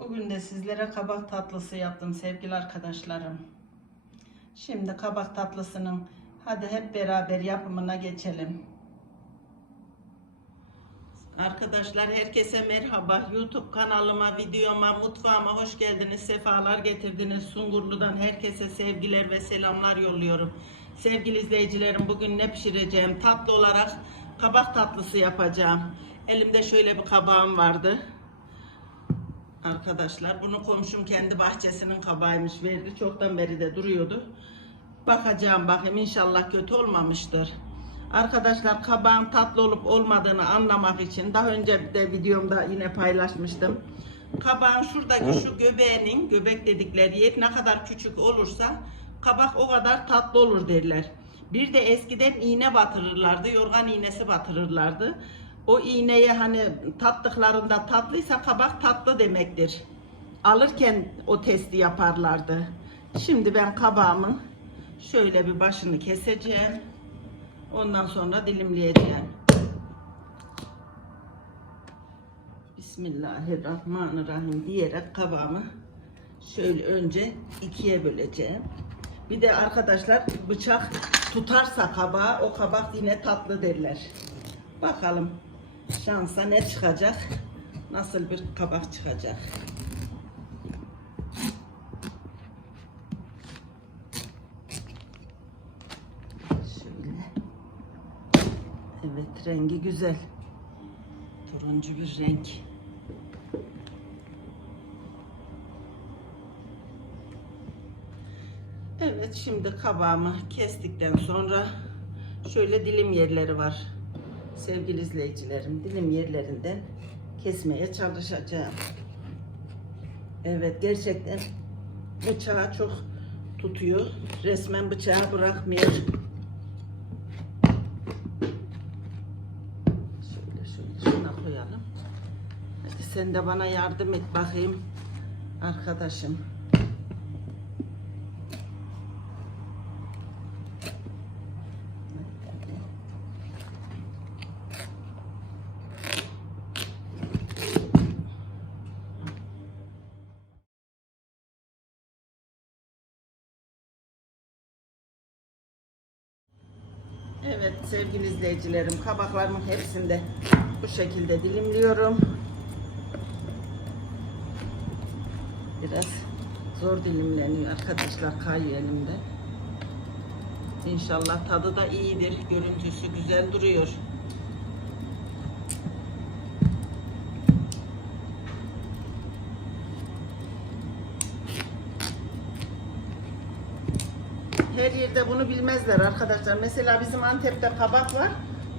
Bugün de sizlere kabak tatlısı yaptım sevgili arkadaşlarım. Şimdi kabak tatlısının hadi hep beraber yapımına geçelim. Arkadaşlar herkese merhaba. YouTube kanalıma, videoma, mutfağıma hoş geldiniz. Sefalar getirdiniz. Sungurlu'dan herkese sevgiler ve selamlar yolluyorum. Sevgili izleyicilerim bugün ne pişireceğim? Tatlı olarak kabak tatlısı yapacağım. Elimde şöyle bir kabağım vardı. Arkadaşlar bunu komşum kendi bahçesinin kabağıymış verdi. Çoktan beri de duruyordu. Bakacağım bakayım inşallah kötü olmamıştır. Arkadaşlar kabağın tatlı olup olmadığını anlamak için daha önce de videomda yine paylaşmıştım. Kabağın şuradaki şu göbeğinin göbek dedikleri yer ne kadar küçük olursa kabak o kadar tatlı olur derler. Bir de eskiden iğne batırırlardı. Yorgan iğnesi batırırlardı. O iğneye hani tattıklarında tatlıysa kabak tatlı demektir. Alırken o testi yaparlardı. Şimdi ben kabağımın şöyle bir başını keseceğim. Ondan sonra dilimleyeceğim. Bismillahirrahmanirrahim diyerek kabağımı şöyle önce ikiye böleceğim. Bir de arkadaşlar bıçak tutarsa kabağı o kabak yine tatlı derler. Bakalım şansa ne çıkacak? Nasıl bir kabak çıkacak? Şöyle. Evet rengi güzel. Turuncu bir renk. Evet şimdi kabağımı kestikten sonra şöyle dilim yerleri var. Sevgili izleyicilerim dilim yerlerinden kesmeye çalışacağım. Evet gerçekten bıçağı çok tutuyor. Resmen bıçağı bırakmıyor. Şöyle şöyle şuna koyalım. Hadi sen de bana yardım et bakayım arkadaşım. Evet sevgili izleyicilerim kabaklarımın hepsini de bu şekilde dilimliyorum. Biraz zor dilimleniyor arkadaşlar kayıyor elimde. İnşallah tadı da iyidir. Görüntüsü güzel duruyor. Her yerde bunu bilmezler arkadaşlar. Mesela bizim Antep'te kabak var.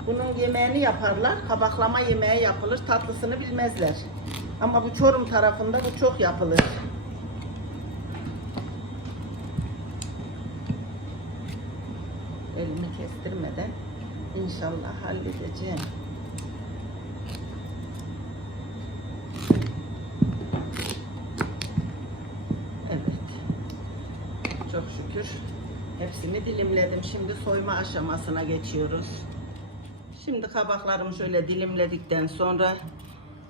Bunun yemeğini yaparlar. Kabaklama yemeği yapılır. Tatlısını bilmezler. Ama bu Çorum tarafında bu çok yapılır. Elimi kestirmeden inşallah halledeceğim. Evet. Çok şükür hepsini dilimledim. Şimdi soyma aşamasına geçiyoruz. Şimdi kabaklarımı şöyle dilimledikten sonra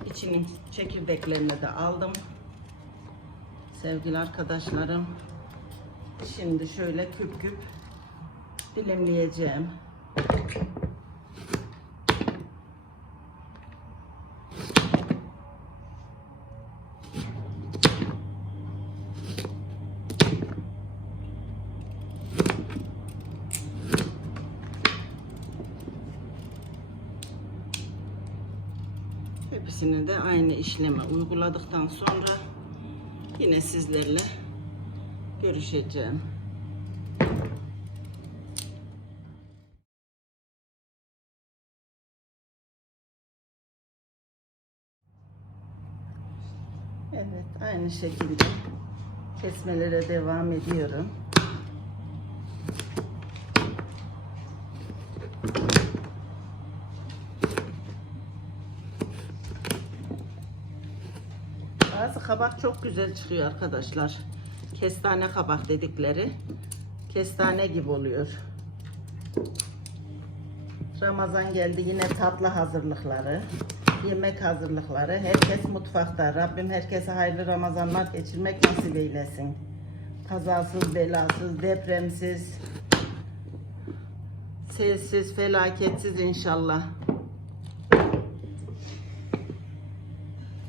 içinin çekirdeklerini de aldım. Sevgili arkadaşlarım. Şimdi şöyle küp küp dilimleyeceğim. Hepsini de aynı işlemi uyguladıktan sonra yine sizlerle görüşeceğim. Evet, aynı şekilde kesmelere devam ediyorum. Bazı kabak çok güzel çıkıyor arkadaşlar. Kestane kabak dedikleri. Kestane gibi oluyor. Ramazan geldi yine tatlı hazırlıkları. yemek hazırlıkları. Herkes mutfakta. Rabbim herkese hayırlı Ramazanlar geçirmek nasip eylesin. Kazasız, belasız, depremsiz, sessiz, felaketsiz inşallah.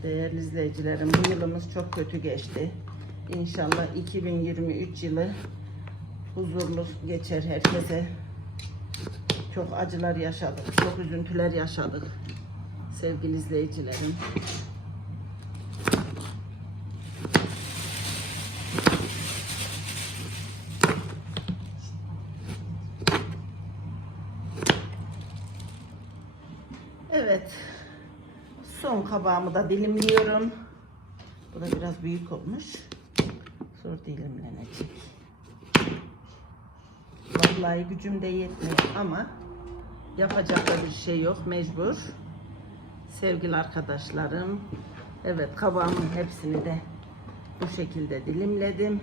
Değerli izleyicilerim, bu yılımız çok kötü geçti. İnşallah 2023 yılı huzurlu geçer herkese. Çok acılar yaşadık, çok üzüntüler yaşadık sevgili izleyicilerim. Evet. Son kabağımı da dilimliyorum. Bu da biraz büyük olmuş. Zor dilimlenecek. Vallahi gücüm de yetmiyor ama yapacak da bir şey yok mecbur. Sevgili arkadaşlarım. Evet kabağımın hepsini de bu şekilde dilimledim.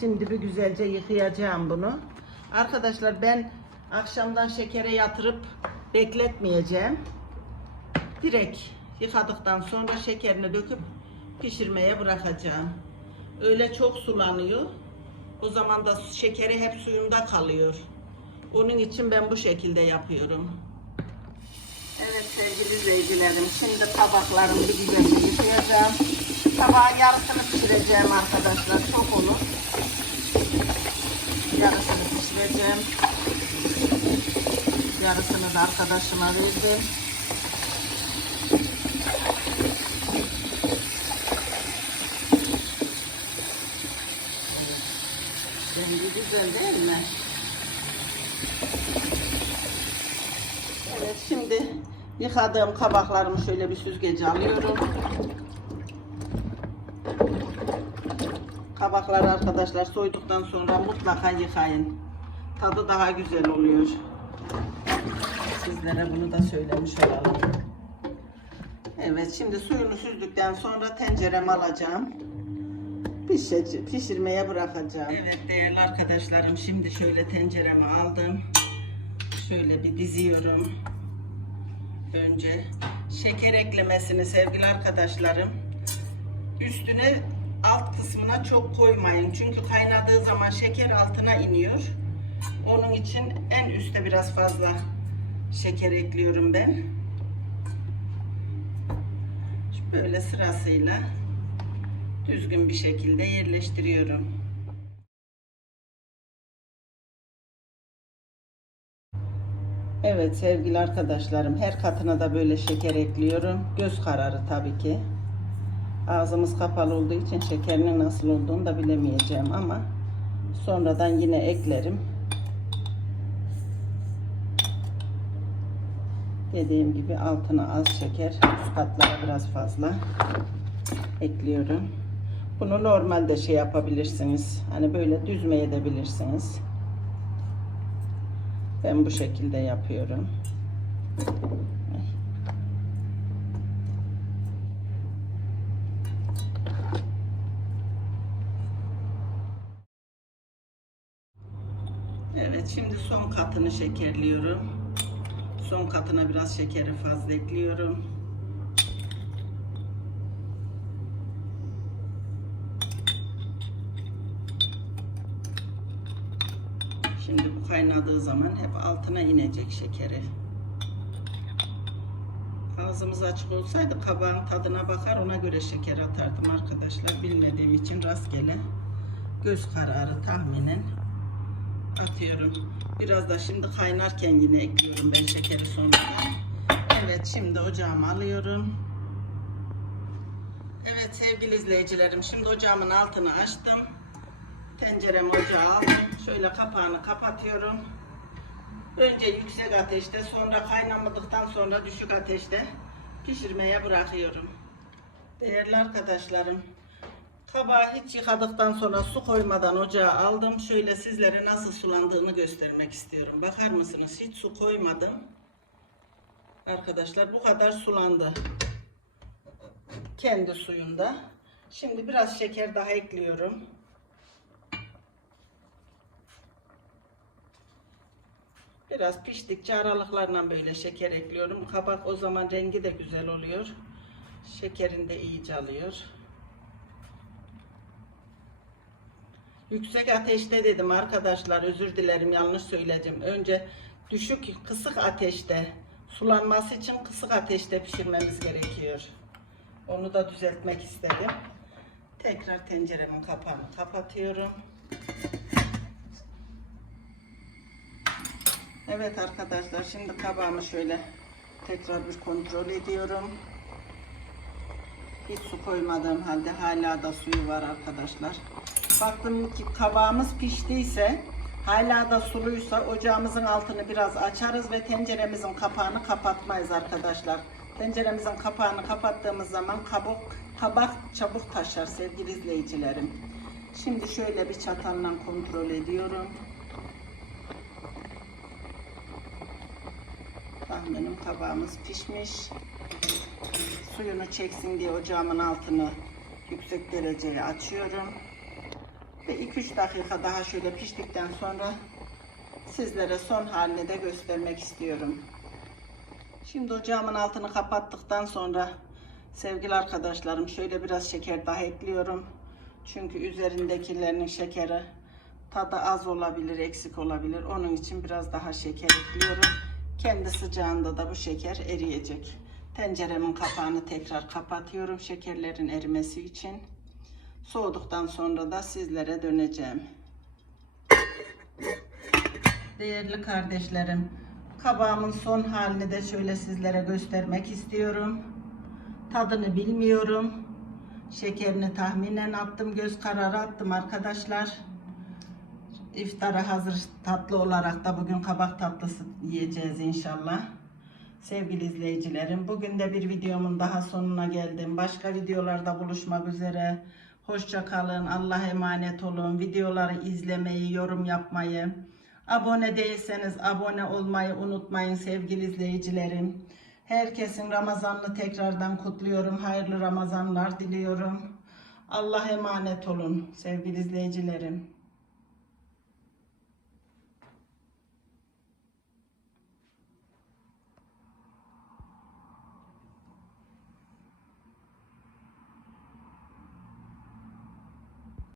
Şimdi bir güzelce yıkayacağım bunu. Arkadaşlar ben akşamdan şekere yatırıp bekletmeyeceğim. Direkt yıkadıktan sonra şekerini döküp pişirmeye bırakacağım. Öyle çok sulanıyor. O zaman da şekeri hep suyunda kalıyor. Onun için ben bu şekilde yapıyorum. Evet sevgili izleyicilerim şimdi tabaklarımı bir güzel yıkayacağım. Tabağın yarısını pişireceğim arkadaşlar. Çok olur. Yarısını pişireceğim. Yarısını da arkadaşıma verdim. Rengi güzel değil mi? Evet şimdi yıkadığım kabaklarımı şöyle bir süzgece alıyorum. Kabakları arkadaşlar soyduktan sonra mutlaka yıkayın. Tadı daha güzel oluyor. Sizlere bunu da söylemiş olalım. Evet şimdi suyunu süzdükten sonra tencereme alacağım. Pişece, pişirmeye bırakacağım. Evet değerli arkadaşlarım şimdi şöyle tencereme aldım. Şöyle bir diziyorum. Önce şeker eklemesini sevgili arkadaşlarım. Üstüne alt kısmına çok koymayın. Çünkü kaynadığı zaman şeker altına iniyor. Onun için en üste biraz fazla şeker ekliyorum ben. Böyle sırasıyla düzgün bir şekilde yerleştiriyorum. Evet sevgili arkadaşlarım her katına da böyle şeker ekliyorum. Göz kararı tabii ki. Ağzımız kapalı olduğu için şekerinin nasıl olduğunu da bilemeyeceğim ama sonradan yine eklerim. Dediğim gibi altına az şeker, üst katlara biraz fazla ekliyorum. Bunu normalde şey yapabilirsiniz. Hani böyle düzme edebilirsiniz. Ben bu şekilde yapıyorum. Evet şimdi son katını şekerliyorum. Son katına biraz şekeri fazla ekliyorum. Şimdi bu kaynadığı zaman hep altına inecek şekeri. Ağzımız açık olsaydı kabağın tadına bakar ona göre şeker atardım arkadaşlar. Bilmediğim için rastgele göz kararı tahminen atıyorum. Biraz da şimdi kaynarken yine ekliyorum ben şekeri sonradan. Evet şimdi ocağımı alıyorum. Evet sevgili izleyicilerim şimdi ocağımın altını açtım. Tenceremi ocağa aldım. Şöyle kapağını kapatıyorum. Önce yüksek ateşte sonra kaynamadıktan sonra düşük ateşte pişirmeye bırakıyorum. Değerli arkadaşlarım kabağı hiç yıkadıktan sonra su koymadan ocağa aldım. Şöyle sizlere nasıl sulandığını göstermek istiyorum. Bakar mısınız? Hiç su koymadım. Arkadaşlar bu kadar sulandı. Kendi suyunda. Şimdi biraz şeker daha ekliyorum. Biraz piştikçe aralıklarla böyle şeker ekliyorum. Kabak o zaman rengi de güzel oluyor. Şekerini de iyice alıyor. Yüksek ateşte dedim arkadaşlar özür dilerim yanlış söyledim. Önce düşük kısık ateşte sulanması için kısık ateşte pişirmemiz gerekiyor. Onu da düzeltmek istedim. Tekrar tenceremin kapağını kapatıyorum. Evet arkadaşlar şimdi kabağımı şöyle tekrar bir kontrol ediyorum. Hiç su koymadığım halde hala da suyu var arkadaşlar. Baktım ki kabağımız piştiyse hala da suluysa ocağımızın altını biraz açarız ve tenceremizin kapağını kapatmayız arkadaşlar. Tenceremizin kapağını kapattığımız zaman kabuk, kabak çabuk taşar sevgili izleyicilerim. Şimdi şöyle bir çatalla kontrol ediyorum. Tahminim kabağımız pişmiş. Suyunu çeksin diye ocağımın altını yüksek dereceye açıyorum. Ve 2-3 dakika daha şöyle piştikten sonra sizlere son halini de göstermek istiyorum. Şimdi ocağımın altını kapattıktan sonra sevgili arkadaşlarım şöyle biraz şeker daha ekliyorum. Çünkü üzerindekilerinin şekeri tadı az olabilir, eksik olabilir. Onun için biraz daha şeker ekliyorum. Kendi sıcağında da bu şeker eriyecek. Tenceremin kapağını tekrar kapatıyorum şekerlerin erimesi için. Soğuduktan sonra da sizlere döneceğim. Değerli kardeşlerim, kabağımın son halini de şöyle sizlere göstermek istiyorum. Tadını bilmiyorum. Şekerini tahminen attım, göz kararı attım arkadaşlar. İftara hazır tatlı olarak da bugün kabak tatlısı yiyeceğiz inşallah. Sevgili izleyicilerim, bugün de bir videomun daha sonuna geldim. Başka videolarda buluşmak üzere. Hoşça kalın, Allah'a emanet olun. Videoları izlemeyi, yorum yapmayı, abone değilseniz abone olmayı unutmayın sevgili izleyicilerim. Herkesin Ramazanını tekrardan kutluyorum. Hayırlı Ramazanlar diliyorum. Allah'a emanet olun sevgili izleyicilerim.